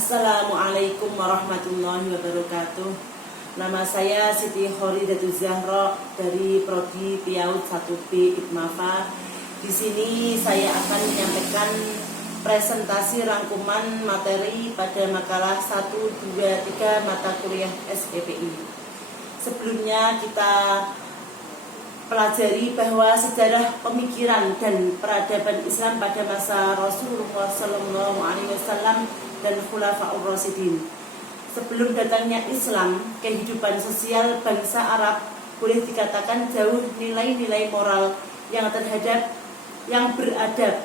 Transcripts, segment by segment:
Assalamualaikum warahmatullahi wabarakatuh. Nama saya Siti Khoridatul Zahra dari Prodi PIAUD 1B IPMAFA. Di sini saya akan menyampaikan presentasi rangkuman materi pada makalah 1, 2, 3 mata kuliah SEPI. Sebelumnya kita pelajari bahwa sejarah pemikiran dan peradaban Islam pada masa Rasulullah SAW dan Khulafaur Rasyidin. Sebelum datangnya Islam, kehidupan sosial bangsa Arab boleh dikatakan jauh nilai-nilai moral yang beradab.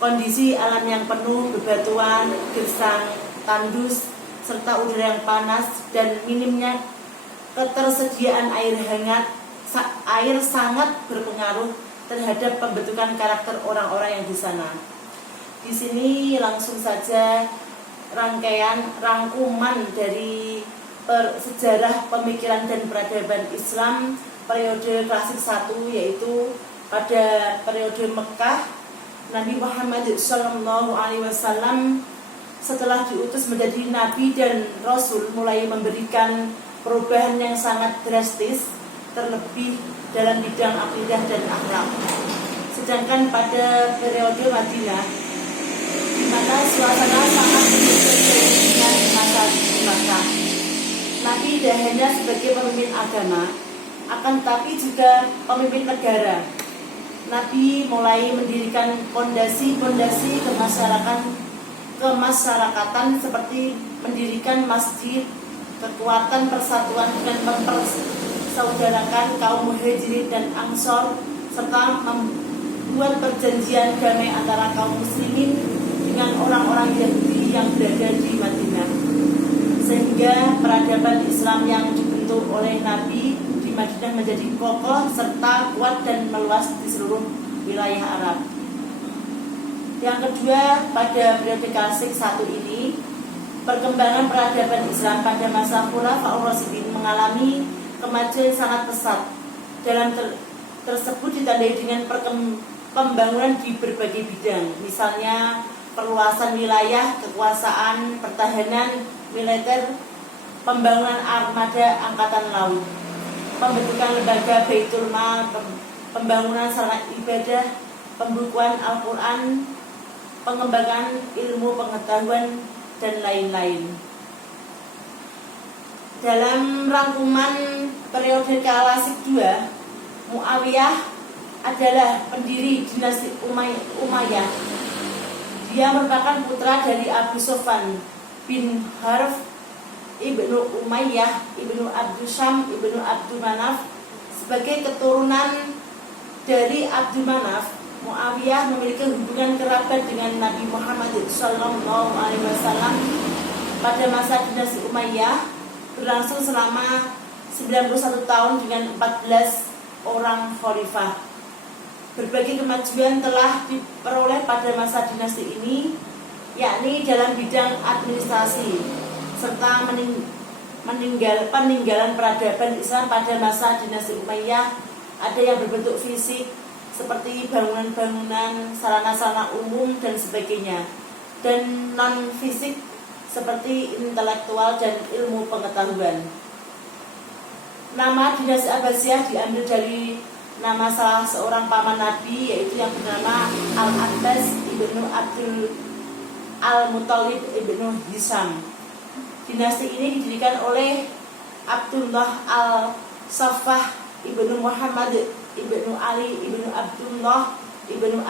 Kondisi alam yang penuh bebatuan, gersang, tandus, serta udara yang panas dan minimnya ketersediaan air hangat, air sangat berpengaruh terhadap pembentukan karakter orang-orang yang di sana. Di sini langsung saja rangkuman dari sejarah pemikiran dan peradaban Islam periode klasik 1, yaitu pada periode Mekah. Nabi Muhammad SAW setelah diutus menjadi nabi dan rasul mulai memberikan perubahan yang sangat drastis, terlebih dalam bidang akidah dan akhlak. Sedangkan pada periode Madinah, di mana suasana sangat berbeda dengan masa di Makkah, Nabi tidak hanya sebagai pemimpin agama, akan tetapi juga pemimpin negara. Nabi mulai mendirikan pondasi-pondasi kemasyarakatan seperti mendirikan masjid, kekuatan persatuan dengan mempersaudarakan kaum Muhajirin dan Ansor, serta membuat perjanjian damai antara kaum muslimin dengan orang-orang Yahudi yang berada di Madinah, sehingga peradaban Islam yang dibentuk oleh Nabi di Madinah menjadi kokoh serta kuat dan meluas di seluruh wilayah Arab. Yang kedua, pada periode klasik 1 ini, perkembangan peradaban Islam pada masa Khulafaur Rasyidin mengalami kemajuan sangat pesat. Dalam tersebut ditandai dengan pembangunan di berbagai bidang, misalnya perluasan wilayah, kekuasaan, pertahanan, militer, pembangunan armada angkatan laut, pembentukan lembaga Baitul Mal, pembangunan sarana ibadah, pembukuan Al-Quran, pengembangan ilmu pengetahuan, dan lain-lain. Dalam rangkuman periode klasik 2, Muawiyah adalah pendiri dinasti Umayyah. Dia merupakan putra dari Abu Sufyan bin Harf ibnu Umayyah ibnu Abdul Syam ibnu Abdul Manaf. Sebagai keturunan dari Abdul Manaf, Muawiyah memiliki hubungan kerabat dengan Nabi Muhammad SAW. Pada masa dinasti Umayyah berlangsung selama 91 tahun dengan 14 orang khalifah. Berbagai kemajuan telah diperoleh pada masa dinasti ini, yakni dalam bidang administrasi, serta peninggalan peradaban Islam pada masa dinasti Umayyah ada yang berbentuk fisik seperti bangunan-bangunan, sarana-sarana umum dan sebagainya, dan non-fisik seperti intelektual dan ilmu pengetahuan. Nama dinasti Abbasiyah diambil dari nama salah seorang paman Nabi, yaitu yang bernama Al-Abbas ibnu Abdul Al-Muttalib ibnu Hisham. Dinasti ini didirikan oleh Abdullah Al-Saffah ibnu Muhammad ibnu Ali ibnu Abdullah ibnu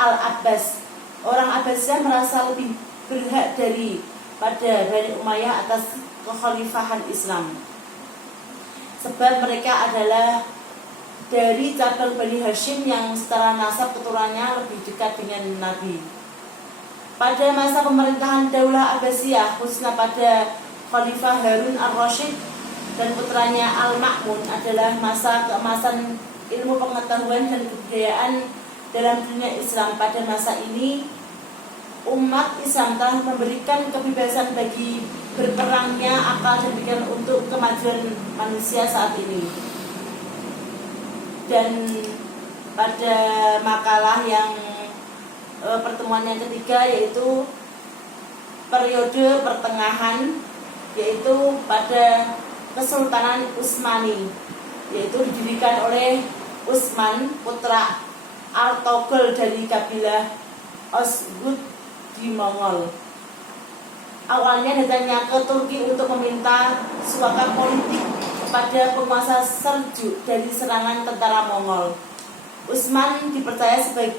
Al-Abbas. Orang Abbasiyah merasa lebih berhak daripada Bani Umayyah atas kekhalifahan Islam, sebab mereka adalah dari cabang Bani Hashim yang secara nasab keturunannya lebih dekat dengan Nabi. Pada masa pemerintahan Daulah Abbasiyah, khususnya pada Khalifah Harun al-Rasyid dan putranya Al-Ma'mun, adalah masa keemasan ilmu pengetahuan dan kebudayaan dalam dunia Islam. Pada masa ini, umat Islam telah memberikan kebebasan bagi berperangnya akal dan pikiran untuk kemajuan manusia saat ini. Dan pada makalah yang pertemuan yang ketiga, yaitu periode pertengahan, yaitu pada Kesultanan Utsmani, yaitu didirikan oleh Utsman putra Artogol dari kabilah Ozgut di Mongol. Awalnya datangnya ke Turki untuk meminta suaka politik kepada penguasa Seljuk dari serangan tentara Mongol. Utsman dipercaya sebagai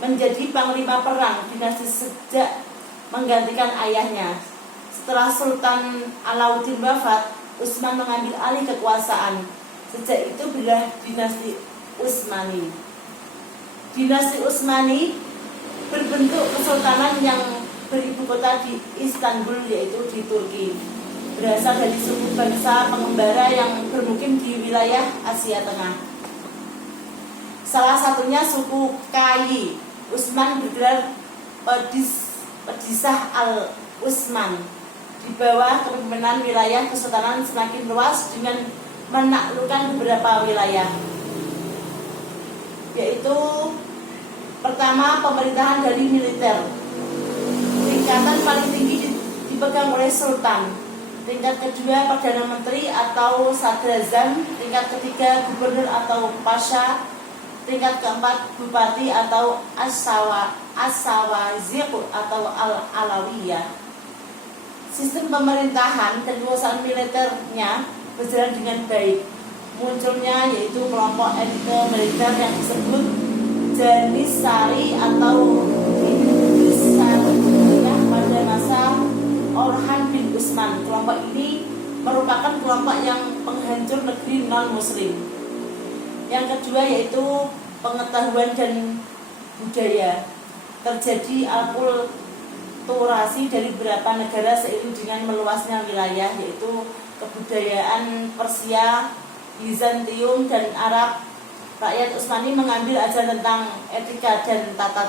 menjadi panglima perang dinasti sejak menggantikan ayahnya. Setelah Sultan Alauddin wafat, Utsman mengambil alih kekuasaan. Sejak itu bila dinasti Utsmani. Dinasti Utsmani berbentuk kesultanan yang beribu kota di Istanbul, yaitu di Turki. Berasal dari suku bangsa pengembara yang bermukim di wilayah Asia Tengah. Salah satunya suku Kayi. Utsman bergelar Padishah al-Utsman. Di bawah kepemimpinan wilayah kesultanan semakin luas dengan menaklukkan beberapa wilayah, yaitu pertama, pemerintahan dari militer. Tingkatan paling tinggi dipegang oleh sultan. Tingkat kedua, perdana menteri atau sadrazam. Tingkat ketiga, gubernur atau pasha. Tingkat keempat, bupati atau as-sawazir atau al-alawiyah. Sistem pemerintahan dan kekuasaan militernya berjalan dengan baik. Munculnya yaitu kelompok elite militer yang disebut Janissary atau Janissariyah pada masa Orhan bin Utsman. Kelompok ini merupakan kelompok yang penghancur negeri non-muslim. Yang kedua yaitu pengetahuan dan budaya. Terjadi akulturasi dari beberapa negara seiring dengan meluasnya wilayah, yaitu kebudayaan Persia, Bizantium, dan Arab. Rakyat Utsmani mengambil ajaran tentang etika dan tata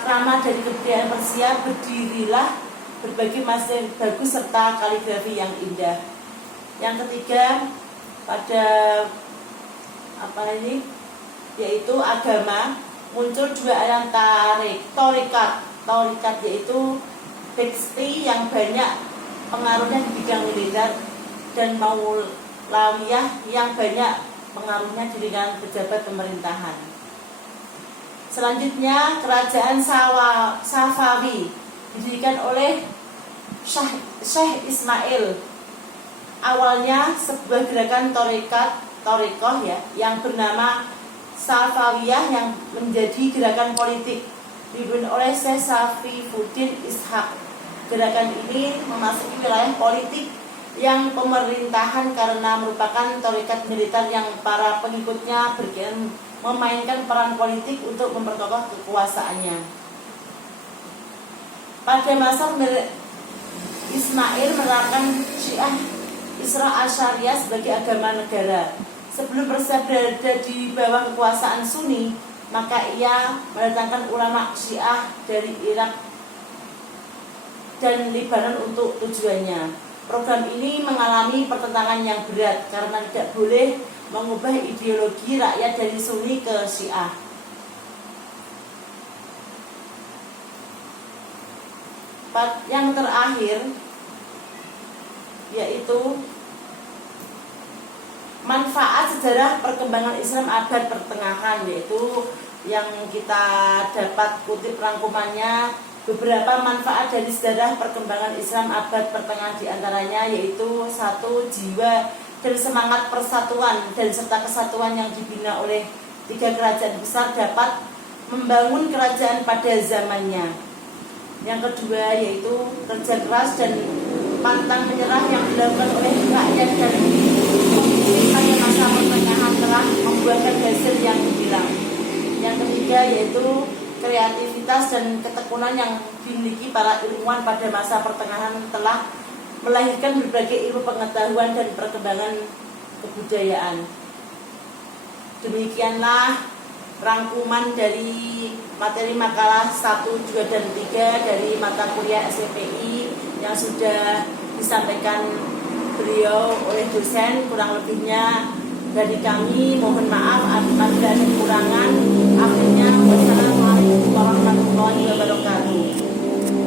krama dari kebudayaan Persia. Berdirilah berbagai masjid bagus serta kaligrafi yang indah. Yang ketiga pada yaitu agama. Muncul dua aliran torikat, yaitu Bekti yang banyak pengaruhnya di bidang militer dan Maulawiyah yang banyak pengaruhnya di bidang pejabat pemerintahan. Selanjutnya kerajaan Safawi didirikan oleh Syekh Ismail. Awalnya sebuah gerakan torikoh yang bernama Safawiyah yang menjadi gerakan politik dipimpin oleh Syekh Safiuddin Ishaq. Gerakan ini memasuki wilayah politik yang pemerintahan karena merupakan tarekat militer yang para pengikutnya berkeinginan memainkan peran politik untuk memperkokoh kekuasaannya. Pada masa Ismail menerapkan Syiah Isra Asyariyah sebagai agama negara. Sebelum Persia berada di bawah kekuasaan Sunni, maka ia mendatangkan ulama Syiah dari Irak dan Lebanon untuk tujuannya. Program ini mengalami pertentangan yang berat karena tidak boleh mengubah ideologi rakyat dari Sunni ke Syiah. Yang terakhir yaitu manfaat sejarah perkembangan Islam abad pertengahan, yaitu yang kita dapat kutip rangkumannya. Beberapa manfaat dari sejarah perkembangan Islam abad pertengahan diantaranya yaitu 1. Jiwa dan semangat persatuan dan serta kesatuan yang dibina oleh 3 kerajaan besar dapat membangun kerajaan pada zamannya. Yang kedua yaitu kerja keras dan pantang menyerah yang dilakukan oleh rakyat dan pada masa pertengahan telah membuahkan hasil yang gemilang. Yang ketiga yaitu kreativitas dan ketekunan yang dimiliki para ilmuwan pada masa pertengahan telah melahirkan berbagai ilmu pengetahuan dan perkembangan kebudayaan. Demikianlah rangkuman dari materi makalah 1, 2, dan 3 dari mata kuliah SPPI yang sudah disampaikan beliau oleh dosen. Kurang lebihnya dari kami mohon maaf apabila ada kekurangan. Akhirnya wassalamualaikum warahmatullahi wabarakatuh.